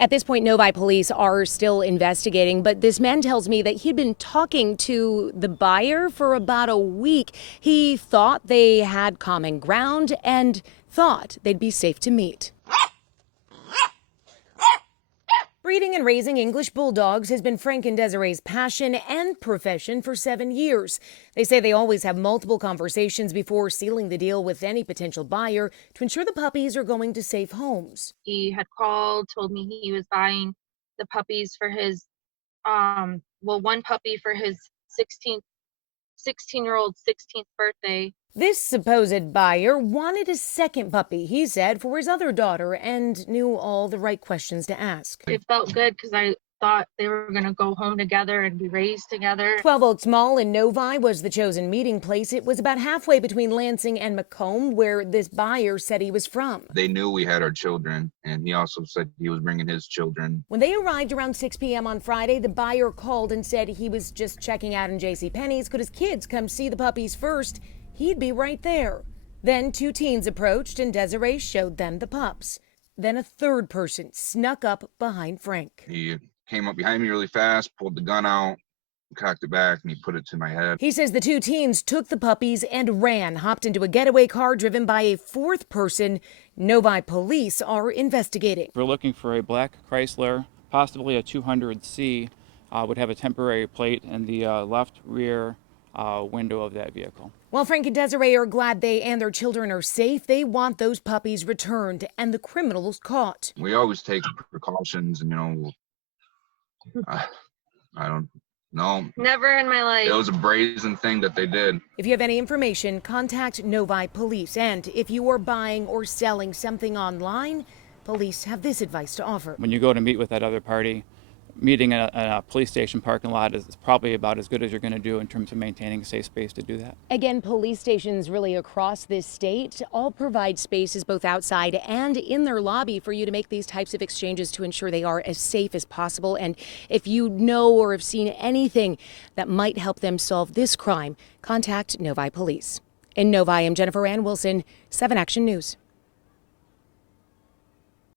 At this point, Novi police are still investigating, but this man tells me that he'd been talking to the buyer for about a week. He thought they had common ground and thought they'd be safe to meet. Breeding and raising English bulldogs has been Frank and Desiree's passion and profession for 7 years. They say they always have multiple conversations before sealing the deal with any potential buyer to ensure the puppies are going to safe homes. He had called, told me he was buying the puppies for his, one puppy for his 16-year-old 16th birthday. This supposed buyer wanted a second puppy, he said, for his other daughter and knew all the right questions to ask. It felt good because I thought they were going to go home together and be raised together. 12 Oaks Mall in Novi was the chosen meeting place. It was about halfway between Lansing and Macomb, where this buyer said he was from. They knew we had our children, and he also said he was bringing his children. When they arrived around 6 p.m. on Friday, the buyer called and said he was just checking out in JCPenney's. Could his kids come see the puppies first? He'd be right there. Then 2 teens approached and Desiree showed them the pups. Then a third person snuck up behind Frank. He came up behind me really fast, pulled the gun out, cocked it back, and he put it to my head. He says the 2 teens took the puppies and ran, hopped into a getaway car driven by a 4th person. Novi police are investigating. We're looking for a black Chrysler, possibly a 200C, would have a temporary plate in the left rear window of that vehicle. While Frank and Desiree are glad they and their children are safe, they want those puppies returned and the criminals caught. We always take precautions, and I don't know. Never in my life. It was a brazen thing that they did. If you have any information, contact Novi Police. And if you are buying or selling something online, police have this advice to offer. When you go to meet with that other party, meeting in a police station parking lot is probably about as good as you're going to do in terms of maintaining a safe space to do that. Again, police stations really across this state all provide spaces both outside and in their lobby for you to make these types of exchanges to ensure they are as safe as possible. And if you know or have seen anything that might help them solve this crime, contact Novi Police. In Novi, I'm Jennifer Ann Wilson, 7 Action News.